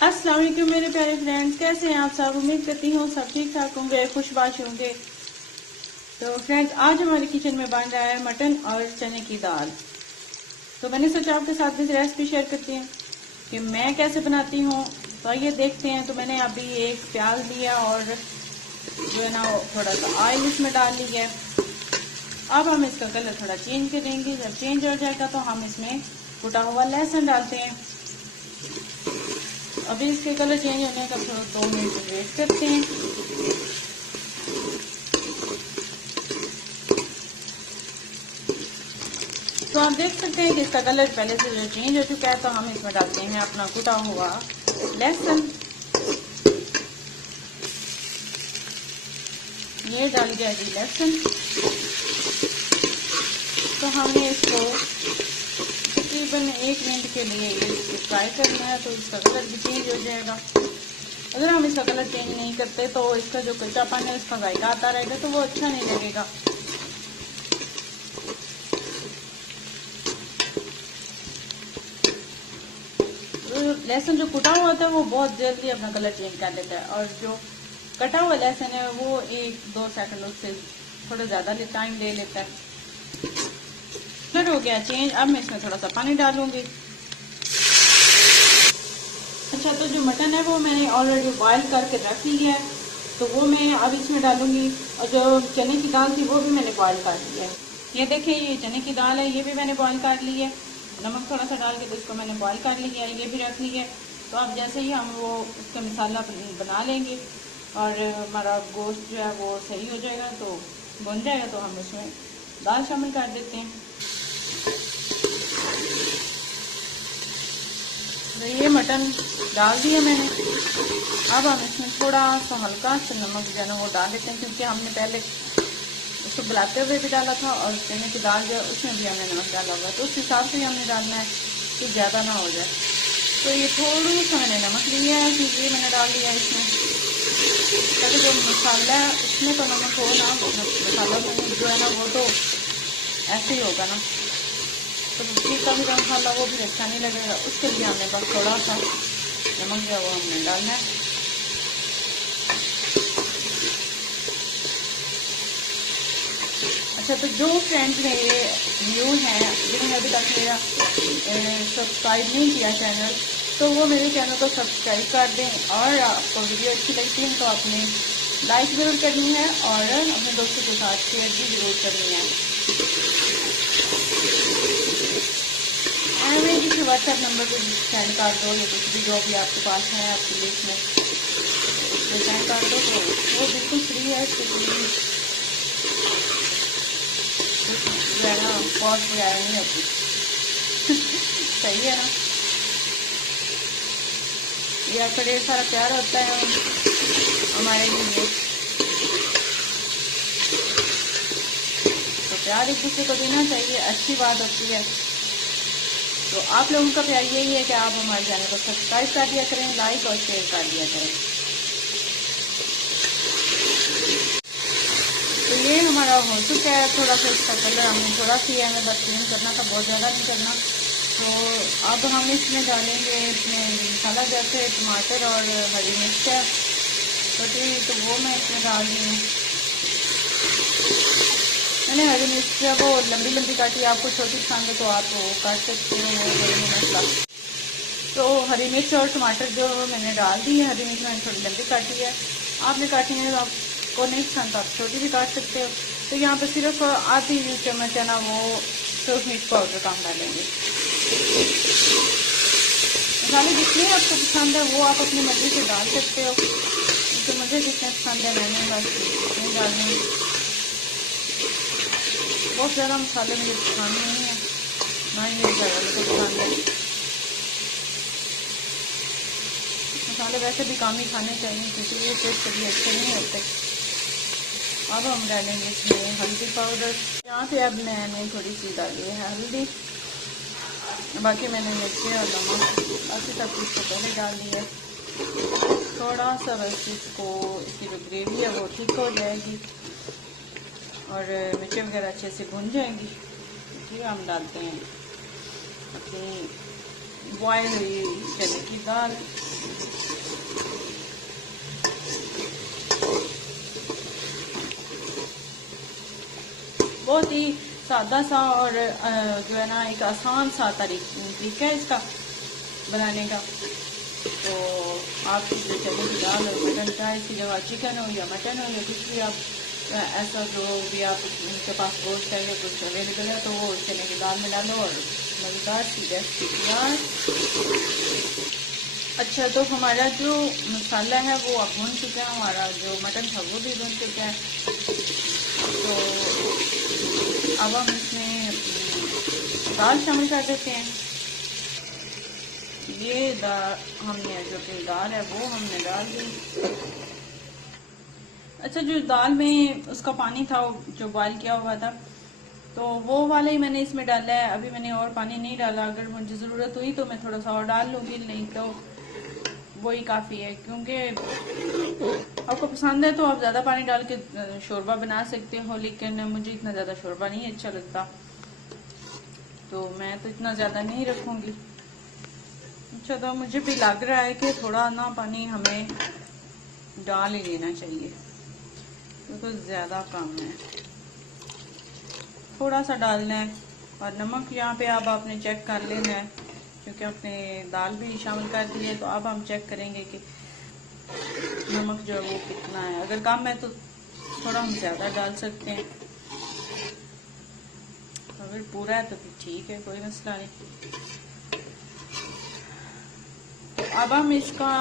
अस्सलाम वालेकुम मेरे प्यारे फ्रेंड्स, कैसे हैं आप सब। उम्मीद करती हूँ सब ठीक ठाक होंगे, खुशबाश होंगे। तो फ्रेंड्स, आज हमारे किचन में बन रहा है मटन और चने की दाल। तो मैंने सोचा आपके साथ भी रेसिपी शेयर करती हूँ कि मैं कैसे बनाती हूँ। तो आइए देखते हैं। तो मैंने अभी एक प्याज लिया और जो है ना थोड़ा सा ऑयल इसमें डाल लिया है। अब हम इसका कलर थोड़ा चेंज करेंगे। जब चेंज हो जाएगा तो हम इसमें कुटा हुआ लहसुन डालते हैं। अभी इसके कलर चेंज होने का थोड़ा 2 मिनट वेट करते हैं। तो आप देख सकते हैं कि इसका कलर पहले से जो चेंज हो चुका है। तो हम इसमें डालते हैं अपना कुटा हुआ लहसुन। ये डाल दिया जी लहसुन। तो हमें इसको तकरीबन 1 मिनट के लिए इसको फ्राई करना है। तो इसका कलर भी चेंज हो जाएगा। अगर हम इसका कलर चेंज नहीं करते तो इसका जो कच्चापन है इसका जायका आता रहेगा, तो वो अच्छा नहीं लगेगा। तो लहसुन जो कुटा हुआ होता है वो बहुत जल्दी अपना कलर चेंज कर लेता है, और जो कटा हुआ लहसुन है वो 1-2 सेकंड उससे थोड़ा ज्यादा टाइम ले लेता है। कलर हो गया चेंज। अब मैं इसमें थोड़ा सा पानी डालूंगी। अच्छा, तो जो मटन है वो मैंने ऑलरेडी बॉयल करके रख लिया है, तो वो मैं अब इसमें डालूंगी। और जो चने की दाल थी वो भी मैंने बॉयल कर लिया है। ये देखिए, ये चने की दाल है, ये भी मैंने बॉयल कर ली है। नमक थोड़ा सा डाल के तो इसको मैंने बॉयल कर लिया है, ये भी रख लिया है। तो अब जैसे ही हम वो उसका मसाला बना लेंगे और हमारा गोश्त जो है वो सही हो जाएगा, तो बन जाएगा, तो हम इसमें दाल शामिल कर देते हैं। तो ये मटन डाल दिया मैंने। अब हम इसमें थोड़ा सा हल्का सा नमक जो है ना वो डाल देते हैं, क्योंकि हमने पहले उसको बुलाते हुए भी डाला था और चने की दाल जो है उसमें भी हमने नमक डाला हुआ है, तो उस हिसाब से ही हमने डालना है कि ज़्यादा ना हो जाए। तो ये थोड़ा सा मैंने नमक लिया है, कि ये मैंने डाल दिया इसमें, ताकि जो मसाला है उसमें तो नमक हो ना, मसाला जो है ना वो तो ऐसे ही होगा ना, तो उसका भी मसाला वो भी अच्छा नहीं लगेगा। उसके लिए हमने बस थोड़ा सा नमक जो है वो हमने डालना है। अच्छा, तो जो फ्रेंड्स मेरे न्यू हैं, जिन्होंने अभी तक मेरा सब्सक्राइब नहीं किया चैनल, तो वो मेरे चैनल को सब्सक्राइब कर दें। और आपको वीडियो अच्छी लगती है तो आपने लाइक ज़रूर करनी है और अपने दोस्तों के साथ शेयर भी ज़रूर करनी है। मैं किसी व्हाट्सएप नंबर पर सेंड कर दो, या कुछ भी जो भी आपके पास है आपकी लिस्ट में उसमें सेंड कर दो, तो वो बिल्कुल फ्री है। जो है ना कॉस्ट वगैरह नहीं होती। सही है ना। ये आपका ढेर सारा प्यार होता है हमारे लिए, तो प्यार एक दूसरे को देना चाहिए, अच्छी बात होती है। तो आप लोगों का प्यार यही है कि आप हमारे चैनल को सब्सक्राइब कर दिया करें, लाइक और शेयर कर दिया करें। तो ये हमारा हो चुका है। थोड़ा सा इसका कलर हमने थोड़ा सा हमें बस चेंज करना था, बहुत ज़्यादा नहीं करना। तो अब हम इसमें डालेंगे इसमें मसाला, जैसे टमाटर और हरी मिर्च है छोटी, तो वो मैं इसमें डाल दी हूँ। मैंने हरी मिर्च है वो लंबी लंबी काटी, आपको छोटी पसंद है तो आप वो काट सकते हो, वो कोई नहीं मसला। तो हरी मिर्च और टमाटर जो मैंने डाल दी है, हरी मिर्च मैंने थोड़ी लंबी काटी है, आपने काटी है, आपको नहीं पसंद आप छोटी भी काट सकते हो। तो यहाँ पे सिर्फ आधी चम्मच है ना वो सिर्फ मिर्च पाउडर का हम डालेंगे। मसाले जितने आपको पसंद है वो आप अपनी मर्जी से डाल सकते हो, क्योंकि मुझे जितने पसंद है मैंने बस नहीं डालने। बहुत ज़्यादा मसाले मुझे पसंद नहीं है, ना ये ज़्यादा मुझे पसंद है। मसाले वैसे भी कम ही खाने चाहिए, क्योंकि ये टेस्ट कभी अच्छे नहीं होते। अब हम डालेंगे इसमें हल्दी पाउडर। यहाँ पे अब मैंने थोड़ी सी डाली है हल्दी, बाकी मैंने मिर्ची और नमक बाकी सब कुछ तो पहले डाल दिया। थोड़ा सा बस इसको, इसकी जो ग्रेवी है वो ठीक हो जाएगी और मिर्ची वगैरह अच्छे से भुन जाएंगी। फिर हम डालते हैं अपनी बॉयल हुई चने की दाल। बहुत ही सादा सा और जो है ना एक आसान सा तरीका है इसका बनाने का। तो आप जो चने की दाल और मटन चाहे इसकी जगह चिकन हो या मटन हो या कुछ भी आप ऐसा जो भी आप उनके पास गोश्त है या कुछ अवेलेबल है तो वो चने की दाल में डालो और मज़ेदार सी रेसिपी तैयार। अच्छा, तो हमारा जो मसाला है वो अब भून चुका है, हमारा जो मटन था वो भी भून चुका है। तो अब हम इसमें दाल शामिल कर देते हैं। ये दाल हमने जो कि दाल है वो हमने डाल दी। अच्छा, जो दाल में उसका पानी था जो बॉयल किया हुआ था तो वो वाला ही मैंने इसमें डाला है। अभी मैंने और पानी नहीं डाला, अगर मुझे ज़रूरत हुई तो मैं थोड़ा सा और डाल लूँगी, नहीं तो वही काफ़ी है। क्योंकि आपको पसंद है तो आप ज़्यादा पानी डाल के शोरबा बना सकते हो, लेकिन मुझे इतना ज़्यादा शोरबा नहीं अच्छा लगता तो मैं तो इतना ज़्यादा नहीं रखूँगी। अच्छा, तो मुझे भी लग रहा है कि थोड़ा ना पानी हमें डाल ही लेना चाहिए क्योंकि ज़्यादा कम है, थोड़ा सा डालना है। और नमक यहाँ पे अब आपने चेक कर लेना है क्योंकि आपने दाल भी शामिल कर दी है, तो अब हम चेक करेंगे कि नमक जो है वो कितना है। अगर कम है तो थोड़ा हम ज़्यादा डाल सकते हैं, अगर पूरा है तो फिर ठीक है, कोई मसला नहीं। तो अब हम इसका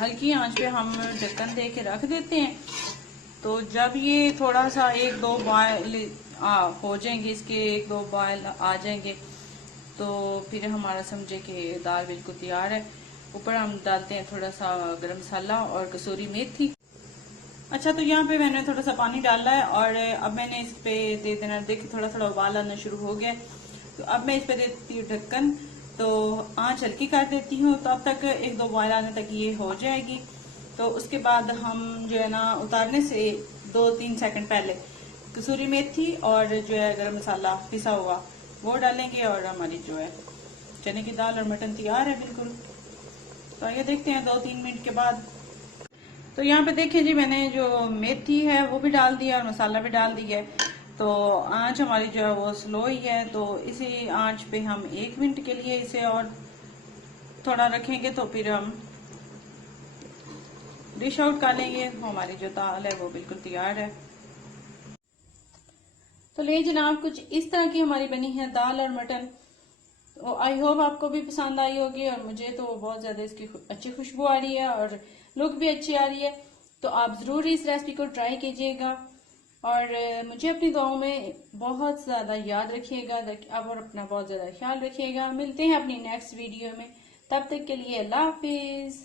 हल्की आंच पे हम ढक्कन दे के रख देते हैं। तो जब ये थोड़ा सा एक दो बॉयल हो जाएंगे, इसके एक दो बॉयल आ जाएंगे तो फिर हमारा समझे कि दाल बिल्कुल तैयार है। ऊपर हम डालते हैं थोड़ा सा गरम मसाला और कसूरी मेथी। अच्छा, तो यहाँ पे मैंने थोड़ा सा पानी डाला है और अब मैंने इस पे दे देना, देखिए थोड़ा थोड़ा उबाल आना शुरू हो गया। तो अब मैं इस पे देती हूँ ढक्कन, तो आंच हल्की कर देती हूँ, तो अब तक एक दो बॉयल आने तक ये हो जाएगी। तो उसके बाद हम जो है ना उतारने से 2-3 सेकंड पहले कसूरी मेथी और जो है गरम मसाला पिसा हुआ वो डालेंगे और हमारी जो है चने की दाल और मटन तैयार है बिल्कुल। तो आइए देखते हैं 2-3 मिनट के बाद। तो यहाँ पे देखें जी, मैंने जो मेथी है वो भी डाल दिया और मसाला भी डाल दिया है। तो आंच हमारी जो है वो स्लो ही है, तो इसी आंच पे हम 1 मिनट के लिए इसे और थोड़ा रखेंगे तो फिर हम डिश आउट कर लेंगे। हमारी जो दाल है वो बिल्कुल तैयार है। तो ले जनाब, कुछ इस तरह की हमारी बनी है दाल और मटन। तो आई होप आपको भी पसंद आई होगी, और मुझे तो बहुत ज्यादा इसकी अच्छी खुशबू आ रही है और लुक भी अच्छी आ रही है। तो आप जरूर इस रेसिपी को ट्राई कीजिएगा और मुझे अपनी दुआओं में बहुत ज्यादा याद रखिएगा। अब और अपना बहुत ज्यादा ख्याल रखिएगा। मिलते हैं अपनी नेक्स्ट वीडियो में, तब तक के लिए अल्लाह हाफिज।